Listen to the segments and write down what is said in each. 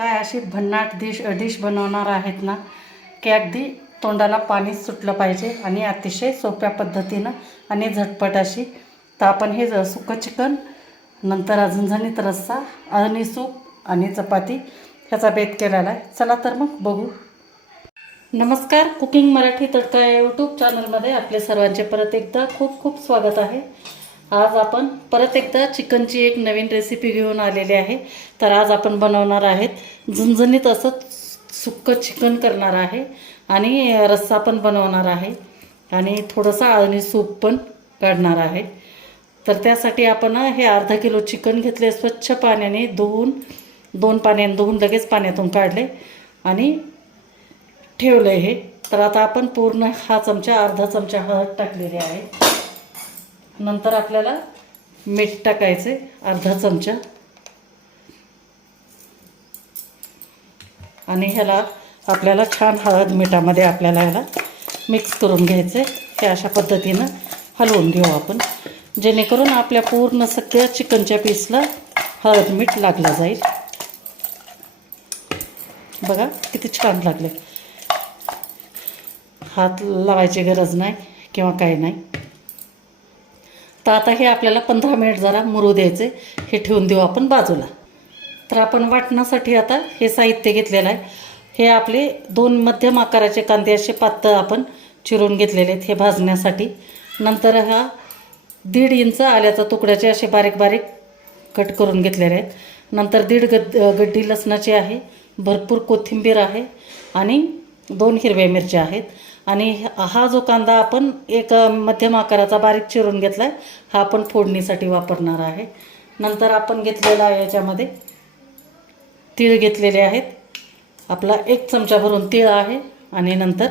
काय अशी भन्नाट डिश डिश बनवणार आहेत ना की अगदी तोंडाला पाणी सुटलं पाहिजे आणि अतिशय सोप्या पद्धतीनं आणि झटपट अशी. तर आपण हे ज- सुकं चिकन नंतर अजूनझणीत रस्सा आणि सूप आणि चपाती ह्याचा बेत केलेला आहे. चला तर मग बघू. नमस्कार कुकिंग मराठी तडका या यूट्यूब चॅनलमध्ये आपले सर्वांचे परत एकदा खूप खूप स्वागत आहे. आज आपण परत एकदा चिकनची एक नवीन रेसिपी घेऊन आलेली आहे. तर आज आपण बनवणार आहेत झणझणीत असं सुक्कं चिकन करणार आहे आणि रस्सा पण बनवणार आहे. आणि थोडंसं आणि सूप पण काढणार आहे. तर त्यासाठी आपण हे अर्धा किलो चिकन घेतले स्वच्छ पाण्याने धुवून दोन पाण्याने धुवून लगेच पाण्यातून काढले आणि ठेवलं आहे हे. तर आता आपण पूर्ण हा चमचा अर्धा चमचा हळद टाकलेली आहे. नंतर आपल्याला मीठ टाकायचे अर्धा चमचा. आणि ह्याला आपल्याला छान हळद मिठामध्ये आपल्याला ह्याला मिक्स करून घ्यायचे हे अशा पद्धतीनं हलवून घेऊ आपण. जेणेकरून आपल्या पूर्ण सगळ्या चिकनच्या पीसला हळद मीठ लागलं जाईल. बघा किती छान लागले. हात लावायची गरज नाही किंवा काही नाही. तर आता हे आपल्याला पंधरा मिनिट जरा मुरू द्यायचे. हे ठेवून देऊ आपण बाजूला. तर आपण वाटण्यासाठी आता हे साहित्य घेतलेलं आहे. हे आपले दोन मध्यम आकाराचे कांदे असे पातळ आपण चिरून घेतलेले आहेत हे भाजण्यासाठी. नंतर हा दीड इंच आल्याचा तुकड्याचे असे बारीक बारीक कट करून घेतलेले आहेत. नंतर दीड गद गड्डी लसणाची आहे. भरपूर कोथिंबीर आहे. आणि दोन हिरव्या मिरच्या आहेत. आणि हा जो कांदा आपण एक मध्यम आकाराचा बारीक चिरून घेतला आहे हा आपण फोडणीसाठी वापरणार आहे. नंतर आपण घेतलेला आहे याच्यामध्ये तीळ घेतलेले आहेत. आपला एक चमचा भरून तीळ आहे आणि नंतर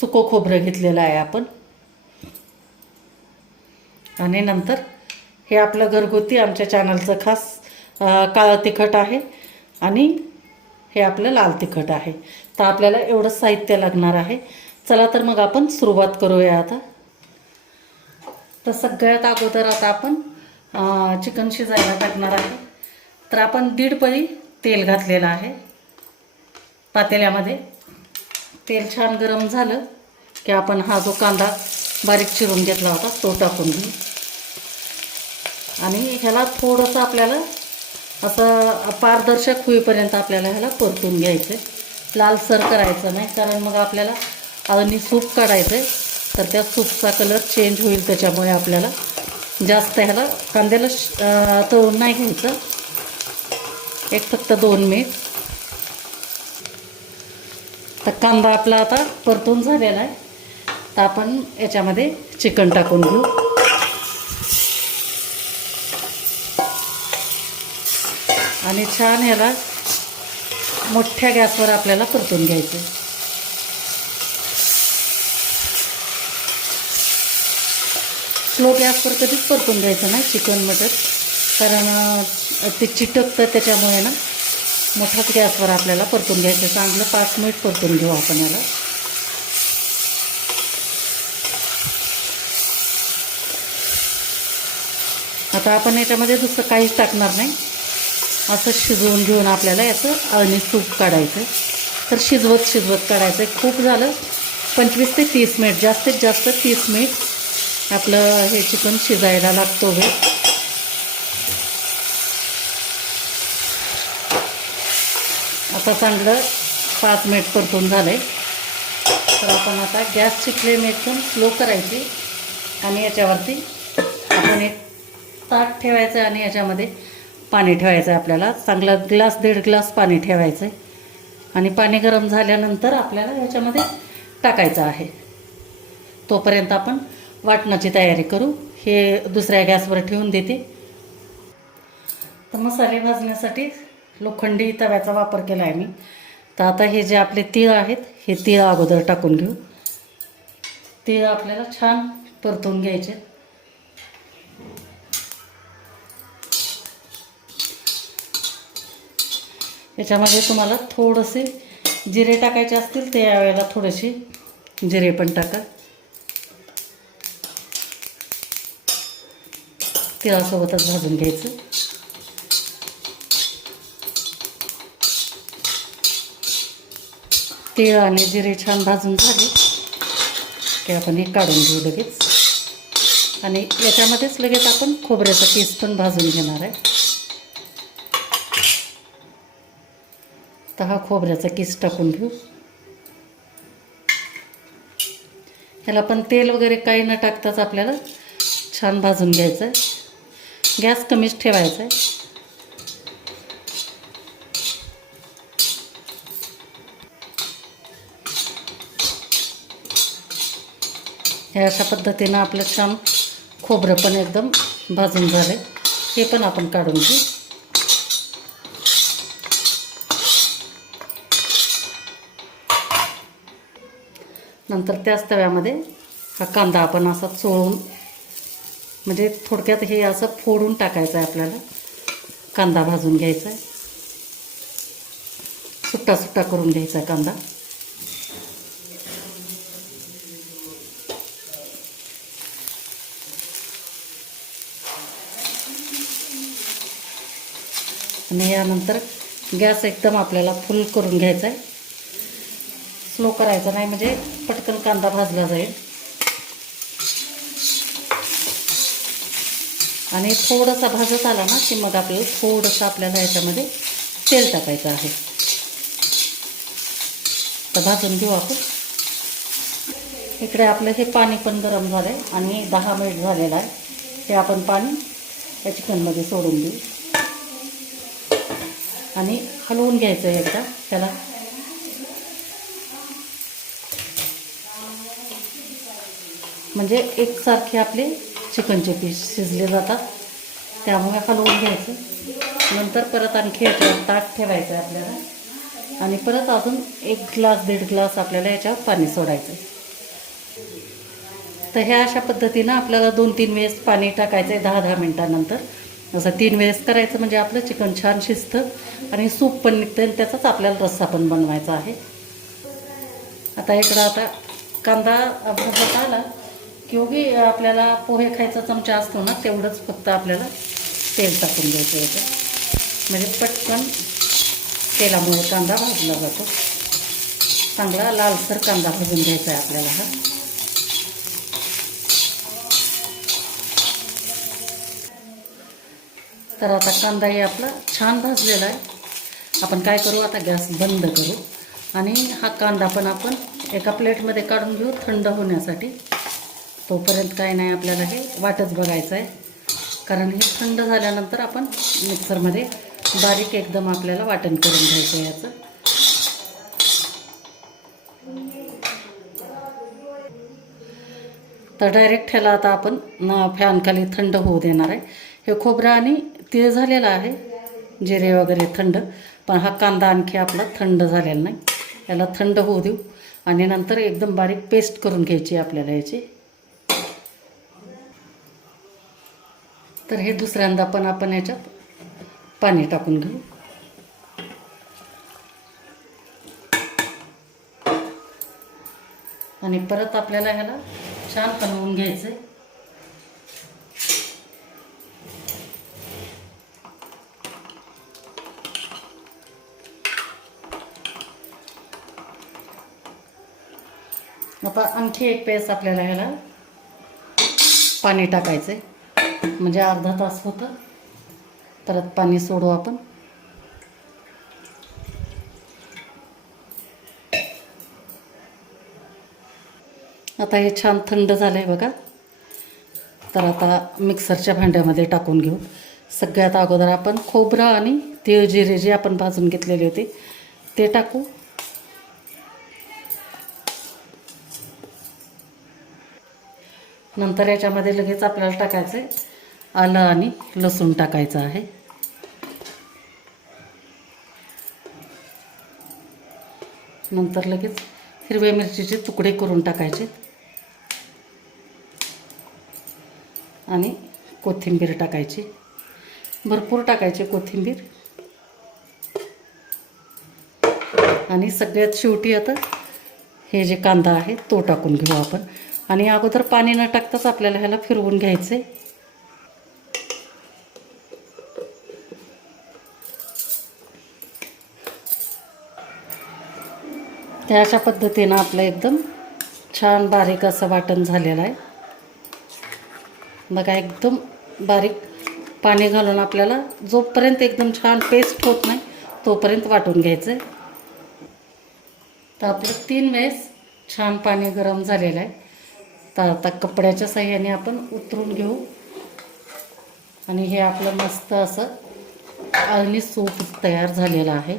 सुको खोबरं घेतलेलं आहे आपण. आणि नंतर हे आपलं घरगुती आमच्या चॅनलचं खास काळं तिखट आहे आणि हे आपलं लाल तिखट आहे. तर आपल्याला एवढं साहित्य लागणार आहे. चला तर मग आपण सुरुवात करूया आता. तर सगळ्यात अगोदर आता आपण चिकन शिजायला टाकणार आहे. तर आपण दीड पळी तेल घातलेलं आहे पातेल्यामध्ये. तेल छान गरम झालं की आपण हा जो कांदा बारीक चिरून घेतला होता तो टाकून घेऊ. आणि ह्याला थोडंसं आपल्याला असं पारदर्शक होईपर्यंत आपल्याला ह्याला परतून घ्यायचं आहे लालसर करायचं नाही कारण मग आपल्याला आणि सूप काढायचं आहे तर त्या सूपचा कलर चेंज होईल त्याच्यामुळे आपल्याला. जास्त ह्याला कांद्याला श- तळून नाही घ्यायचं. एक फक्त दोन मिनिट. तर कांदा आपला आता परतून झालेला आहे. तर आपण याच्यामध्ये चिकन टाकून घेऊ. आणि छान ह्याला मोठ्या गॅसवर आपल्याला परतून घ्यायचं स्लो गॅसवर कधीच परतून घ्यायचं नाही चिकन मटन कारण ते चिटकतं त्याच्यामुळे ना मोठ्याच गॅसवर आपल्याला परतून घ्यायचं चांगलं पाच मिनिट परतून घेऊ आपण याला. आता आपण याच्यामध्ये दुसरं काहीच टाकणार नाही. असं शिजवून घेऊन आपल्याला याचं अळणी सूप काढायचं तर शिजवत शिजवत काढायचं खूप झालं. पंचवीस ते तीस मिनिट जास्तीत जास्त तीस मिनिट आपलं हे चिकन शिजायला लागतो हे आता चांगलं पाच मिनिट परतून झालं आहे तर आपण आता गॅसची फ्लेम एकदम स्लो करायची आणि याच्यावरती आपण एक ताट ठेवायचं आणि याच्यामध्ये पाणी ठेवायचं आहे आपल्याला. चांगला ग्लास दीड ग्लास पाणी ठेवायचं आहे आणि पाणी गरम झाल्यानंतर आपल्याला ह्याच्यामध्ये टाकायचं आहे. तोपर्यंत आपण वाटणाची तयारी करू. हे दुसऱ्या गॅसवर ठेवून देते. तर मसाले भाजण्यासाठी लोखंडी तव्याचा वापर केला आहे मी. तर आता हे जे आपले तीळ आहेत हे तीळ अगोदर टाकून घेऊ. तीळ आपल्याला छान परतून घ्यायचे. याच्यामध्ये तुम्हाला थोडेसे जिरे टाकायचे असतील ते यावेळेला थोडेसे जिरे पण टाका. तिळासोबतच भाजून घ्यायचं. तीळ आणि जिरे छान भाजून झाले. की आपण हे काढून घेऊ लगेच. आणि याच्यामध्येच लगेच आपण खोबऱ्याचा पीस पण भाजून घेणार आहे. तर हा खोबऱ्याचा किस टाकून घेऊ. ह्याला पण तेल वगैरे काही न टाकताच आपल्याला छान भाजून घ्यायचं आहे गॅस कमीच ठेवायचा आहे. हे अशा पद्धतीनं आपलं छान खोबरं पण एकदम भाजून झालं. आहे हे पण आपण काढून घेऊ. नंतर त्याच तव्यामध्ये हा कांदा आपण असा चोळून म्हणजे थोडक्यात हे असं फोडून टाकायचं आहे आपल्याला. कांदा भाजून घ्यायचा आहे सुट्टा सुट्टा करून घ्यायचा आहे कांदा. आणि यानंतर गॅस एकदम आपल्याला फुल करून घ्यायचा आहे स्लो करायचा नाही म्हणजे पटकन कांदा भाजला जाईल. आणि थोडासा भाजत आला ना की मग आपल्याला थोडंसं आपल्याला याच्यामध्ये तेल टाकायचं आहे. तर भाजून घेऊ आपण. इकडे आपलं हे पाणी पण गरम झालं आहे आणि दहा मिनिट झालेलं आहे. हे आपण पाणी या चिकनमध्ये सोडून देऊ. आणि हलवून घ्यायचं आहे एकदा त्याला. म्हणजे एकसारखे आपले चिकनचे पीस शिजले जातात. त्यामुळे हलवून घ्यायचं. नंतर परत आणखी याच्यावर ताट ठेवायचं आहे आपल्याला. आणि परत अजून एक ग्लास दीड ग्लास आपल्याला याच्यावर पाणी सोडायचं. तर ह्या अशा पद्धतीनं आपल्याला दोन तीन वेळेस पाणी टाकायचं आहे दहा दहा मिनटानंतर. असं तीन वेळेस करायचं म्हणजे आपलं चिकन छान शिजतं आणि सूप पण निघतं आणि त्याचाच आपल्याला रस्सा पण बनवायचा आहे. आता इकडं आता कांदा आपला आला. की आपल्याला पोहे खायचा चमचा असतो ना तेवढंच फक्त आपल्याला तेल टाकून द्यायचं होतं. म्हणजे पटकन तेलामुळे कांदा भाजला जातो. चांगला लालसर कांदा भाजून घ्यायचा आहे आपल्याला हा. तर आता कांदाही आपला छान भाजलेला आहे. आपण काय करू आता गॅस बंद करू. आणि हा कांदा पण आपण एका प्लेटमध्ये काढून घेऊ थंड होण्यासाठी. तोपर्यंत काय नाही आपल्याला हे वाटच बघायचं आहे कारण हे थंड झाल्यानंतर आपण मिक्सरमध्ये बारीक एकदम आपल्याला वाटण करून घ्यायचं आहे याचं. तर डायरेक्ट ह्याला आता आपण फॅनखाली थंड होऊ देणार आहे. हे खोबरं आणि तीळ झालेलं आहे. जिरे वगैरे थंड. पण हा कांदा आणखी आपला थंड झालेला नाही. याला थंड होऊ देऊ. आणि नंतर एकदम बारीक पेस्ट करून घ्यायची आपल्याला याची. तर हे दुसऱ्यांदा पण आपण याच्यात पाणी टाकून घेऊ. आणि परत आपल्याला ह्याला छान हलवून घ्यायचं आहे आता आणखी एक पेस आपल्याला ह्याला पाणी टाकायचं आहे म्हणजे अर्धा तास होतं. परत पाणी सोडू आपण. आता हे छान थंड झालं आहे बघा. तर आता मिक्सरच्या भांड्यामध्ये टाकून घेऊ. सगळ्यात अगोदर आपण खोबरं आणि तिळ जिरे जे आपण भाजून घेतलेले होते ते टाकू. नंतर याच्यामध्ये लगेच आपल्याला टाकायचं आहे आलं आणि लसूण टाकायचं आहे. नंतर लगेच हिरव्या मिरचीचे तुकडे करून टाकायचे. आणि कोथिंबीर टाकायची. भरपूर टाकायची कोथिंबीर. आणि सगळ्यात शेवटी आता हे जे कांदा आहे तो टाकून घेऊ आपण. आणि अगोदर पाणी न टाकताच आपल्याला ह्याला फिरवून घ्यायचं. आहे त्या अशा पद्धतीनं आपलं एकदम छान बारीक असं वाटण झालेलं आहे. बघा एकदम बारीक पाणी घालून आपल्याला जोपर्यंत एकदम छान पेस्ट होत नाही तोपर्यंत वाटून घ्यायचं आहे तर आपलं तीन वेळेस छान पाणी गरम झालेलं आहे. तर आता कपड्याच्या साह्याने आपण उतरून घेऊ. आणि हे आपलं मस्त असं अळणी सूप तयार झालेलं आहे.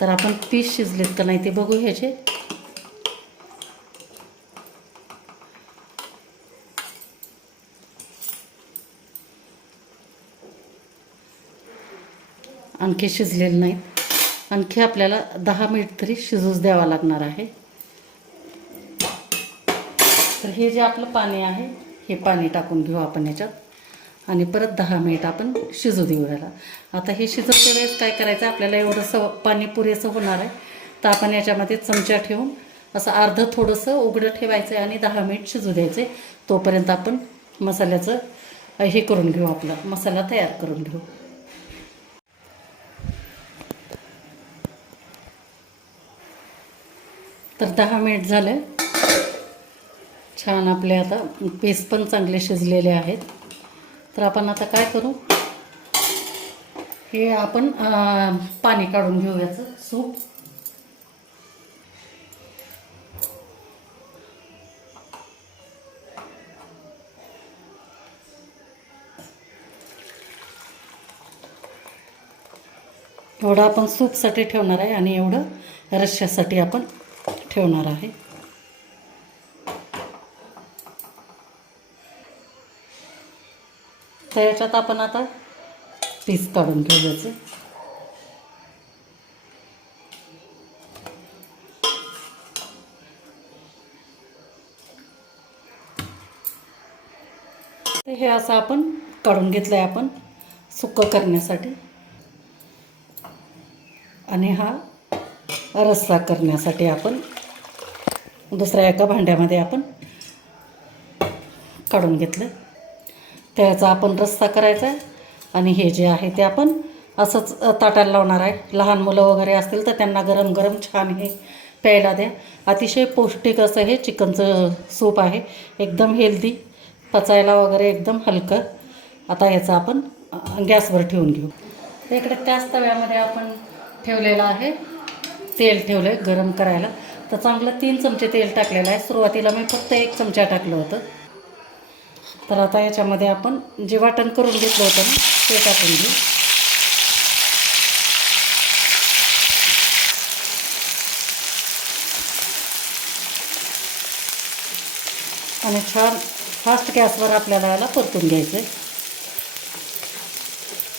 तर आपण पीस शिजलेत का नाही ते बघू ह्याचे. आणखी शिजलेले नाहीत. आणखी आपल्याला दहा मिनिट तरी शिजूच द्यावा लागणार आहे. तर हे जे आपलं पाणी आहे हे पाणी टाकून घेऊ आपण याच्यात आणि परत दहा मिनिट आपण शिजू देऊ याला. आता हे शिजवते वेळेस काय करायचं आपल्याला एवढंसं पाणी पुरेसं होणार आहे. तर आपण याच्यामध्ये चमचा ठेवून असं अर्धं थोडंसं उघडं ठेवायचं आहे आणि दहा मिनिट शिजू द्यायचं तोपर्यंत आपण मसाल्याचं हे करून घेऊ आपला. मसाला तयार करून घेऊ. तर दहा मिनिट झालं. छान आपले आता पीस पण चांगले शिजलेले आहेत. तर आपण आता काय करू? हे आपण पाणी काढून घेऊ याचं सूप. एवढं आपण सूपसाठी ठेवणार आहे आणि एवढं रश्श्यासाठी आपण ठेवणार आहे. तर याच्यात आपण आता पीस काढून घेऊ याचे हे असं आपण काढून घेतलं आहे आपण सुकं करण्यासाठी. आणि हा रस्सा करण्यासाठी आपण दुसऱ्या एका भांड्यामध्ये आपण काढून घेतलं त्याचा आपण रस्सा करायचा आहे. आणि हे जे आहे ते आपण असंच ताटाला लावणार आहे. लहान मुलं वगैरे असतील तर त्यांना गरम गरम छान हे प्यायला द्या. अतिशय पौष्टिक असं हे चिकनचं सूप आहे. एकदम हेल्दी. पचायला वगैरे एकदम हलकं. आता याचं आपण गॅसवर ठेवून घेऊ. इकडे त्याच तव्यामध्ये आपण ठेवलेलं आहे. तेल ठेवलं आहे गरम करायला. तर चांगलं तीन चमचे तेल टाकलेलं आहे. सुरुवातीला मी फक्त एक चमचा टाकलं होतं. तर आता याच्यामध्ये आपण जे वाटण करून घेतलं होतं ना ते टाकून घेऊ. आणि छान फास्ट गॅसवर आपल्याला याला परतून घ्यायचं आहे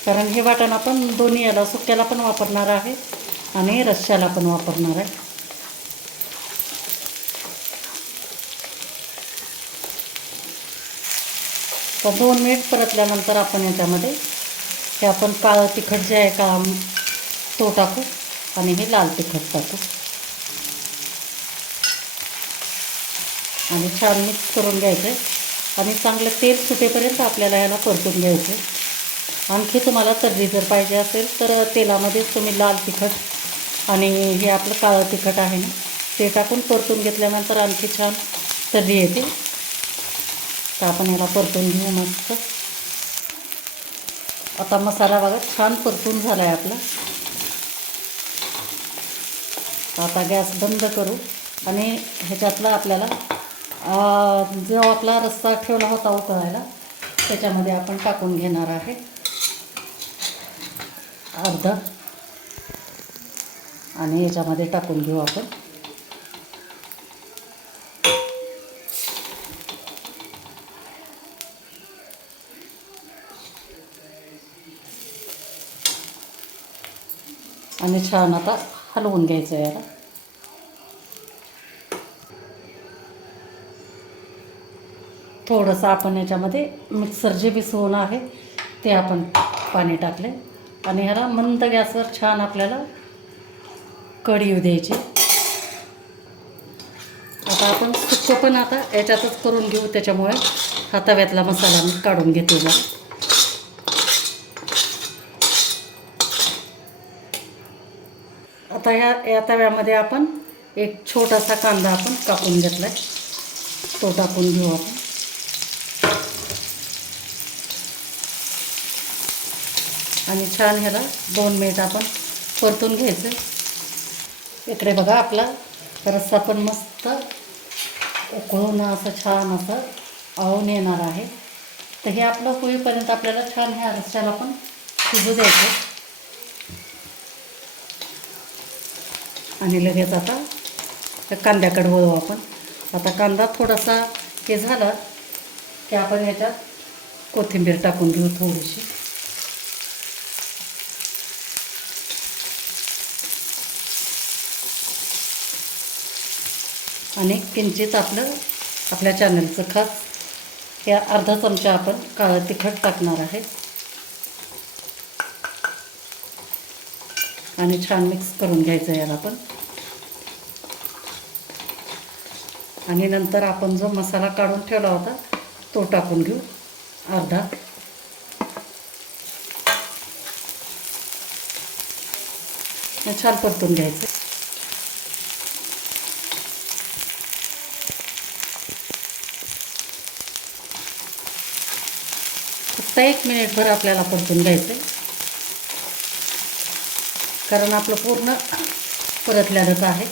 कारण हे वाटण आपण दोन्ही याला सुक्याला पण वापरणार आहे आणि रश्श्याला पण वापरणार आहे. तर दोन मिनिट परतल्यानंतर आपण याच्यामध्ये हे आपण काळं तिखट जे आहे काळा तो टाकू आणि हे लाल तिखट टाकू. आणि छान मिक्स करून घ्यायचं. आहे आणि चांगलं तेल सुटेपर्यंत आपल्याला याला परतून घ्यायचं. आहे आणखी तुम्हाला तर्री जर पाहिजे असेल तर तेलामध्येच तुम्ही लाल तिखट आणि हे आपलं काळं तिखट आहे ना ते टाकून परतून घेतल्यानंतर आणखी छान तर्री येते. तर आपण याला परतून घेऊ मस्त. आता मसाला बघा छान परतून झाला आहे आपला आता गॅस बंद करू. आणि ह्याच्यातला आपल्याला जो आपला रस्ता ठेवला होता उकळायला त्याच्यामध्ये आपण टाकून घेणार आहे. अर्धा. आणि याच्यामध्ये टाकून घेऊ आपण. आणि छान आता हलवून घ्यायचं आहे याला. थोडंसं आपण याच्यामध्ये मिक्सर जे बिसवून आहे ते आपण पाणी टाकले आणि ह्याला मंद गॅसवर छान आपल्याला कढी येऊ द्यायची. आता आपण सुक्क पण आता याच्यातच करून घेऊ त्याच्यामुळे हा तव्यातला मसाला मी काढून घेतो जरा आता ह्या या तव्यामध्ये आपण एक छोटासा कांदा आपण कापून घेतला आहे तो टाकून घेऊ आपण. आणि छान ह्याला दोन मिनिट आपण परतून घ्यायचं. इकडे बघा आपला रस्सा पण मस्त उकळून असं छान असं आवून येणार आहे. तर हे आपलं होईपर्यंत आपल्याला छान ह्या रस्स्याला पण शिजू द्यायचं. आणि लगेच आता त्या कांद्याकडे वळू आपण. आता कांदा थोडासा हे झाला की आपण ह्याच्यात कोथिंबीर टाकून घेऊ थोडीशी. आणि किंचित आपलं आपल्या चॅनलचं खास या अर्धा चमचा आपण काळं तिखट टाकणार आहे. आणि छान मिक्स करून घ्यायचं याला पण. आणि नंतर आपण जो मसाला काढून ठेवला होता तो टाकून घेऊ. अर्धा. छान परतून घ्यायचं. फक्त एक मिनिटभर आपल्याला परतून घ्यायचं आहे कारण आपलं पूर्ण परतलेलंच आहे.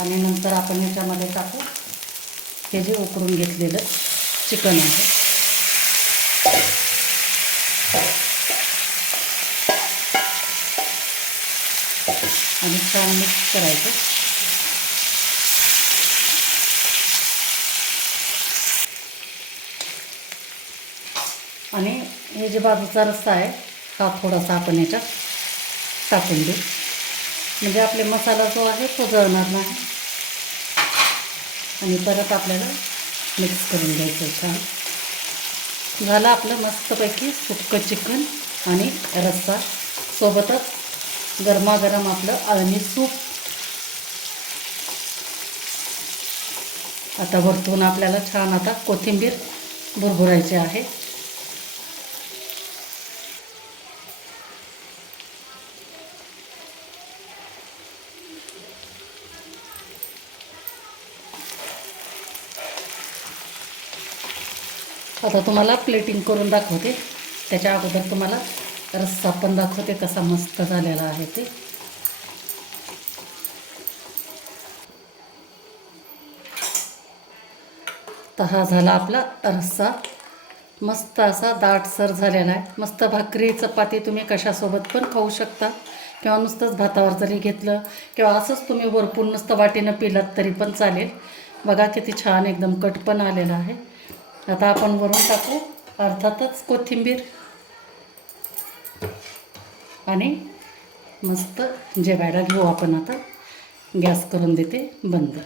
आणि नंतर आपण ह्याच्यामध्ये टाकू. हे जे उकळून घेतलेलं चिकन आहे. आणि छान मिक्स करायचं. आणि हे जे बाजूचा रस्सा आहे हा थोडासा आपण याच्यात टाकून देऊ. म्हणजे आपले मसाला जो आहे तो जळणार नाही. आणि परत आपल्याला मिक्स करून घ्यायचं छान झालं आपलं मस्तपैकी सुक्कं चिकन आणि रस्सा. सोबतच गरमागरम आपलं अळणी सूप. आता वरतून आपल्याला छान आता कोथिंबीर भुरभुरायची आहे. आता तुम्हाला प्लेटिंग करून दाखवते. त्याच्या अगोदर तुम्हाला रस्सा पण दाखवते कसा मस्त झालेला आहे ते. तर हा झाला आपला रस्सा. मस्त असा दाटसर झालेला आहे. मस्त भाकरी चपाती तुम्ही कशासोबत पण खाऊ शकता. किंवा नुसतंच भातावर जरी घेतलं किंवा असंच तुम्ही वरपून नुसतं वाटीनं पिलात तरी पण चालेल. बघा किती छान एकदम कट पण आलेला आहे. आता आपण वरून टाकू अर्थातच कोथिंबीर. आणि मस्त जेवायला घेऊ आपण आता. गॅस करून देते बंद.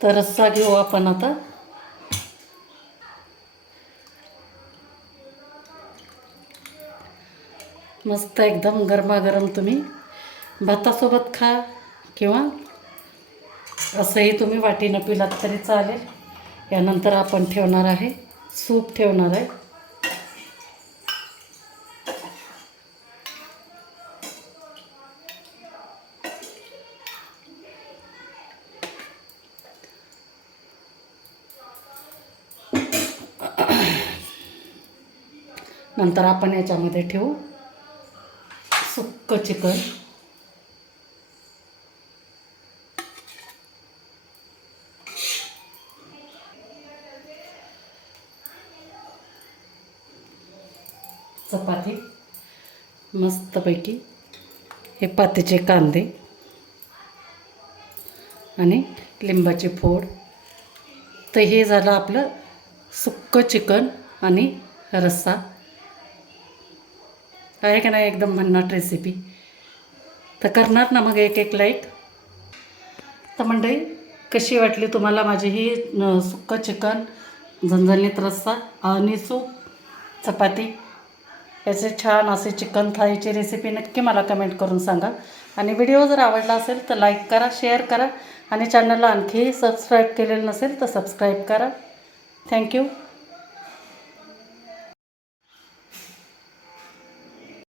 तर रस्सा घेऊ आपण आता. मस्त एकदम गरमागरम तुम्ही. भातासोबत खा किंवा असंही तुम्ही वाटीनं पिलात तरी चालेल. यानंतर आपण ठेवणार आहे सूप ठेवणार आहे. नंतर आपण याच्यामध्ये ठेवू. सुक्क चिकन. चपाती. मस्तपैकी हे पातीचे कांदे. आणि लिंबाची फोड. तर हे झालं आपलं सुक्क चिकन आणि रस्सा. आहे का नाही एकदम भन्नाट रेसिपी तर करणार ना मग एक एक लाइट तर मंडळी कशी वाटली तुम्हाला माझी ही सुक्कं चिकन झणझणीत रस्सा आणि सूप चपाती? याचे छान असे चिकन थाळीची रेसिपी नक्की मला कमेंट करून सांगा. आणि व्हिडिओ जर आवडला असेल तर लाईक करा शेअर करा. आणि चॅनलला आणखीही सबस्क्राईब केलेलं नसेल तर सबस्क्राईब करा. थँक्यू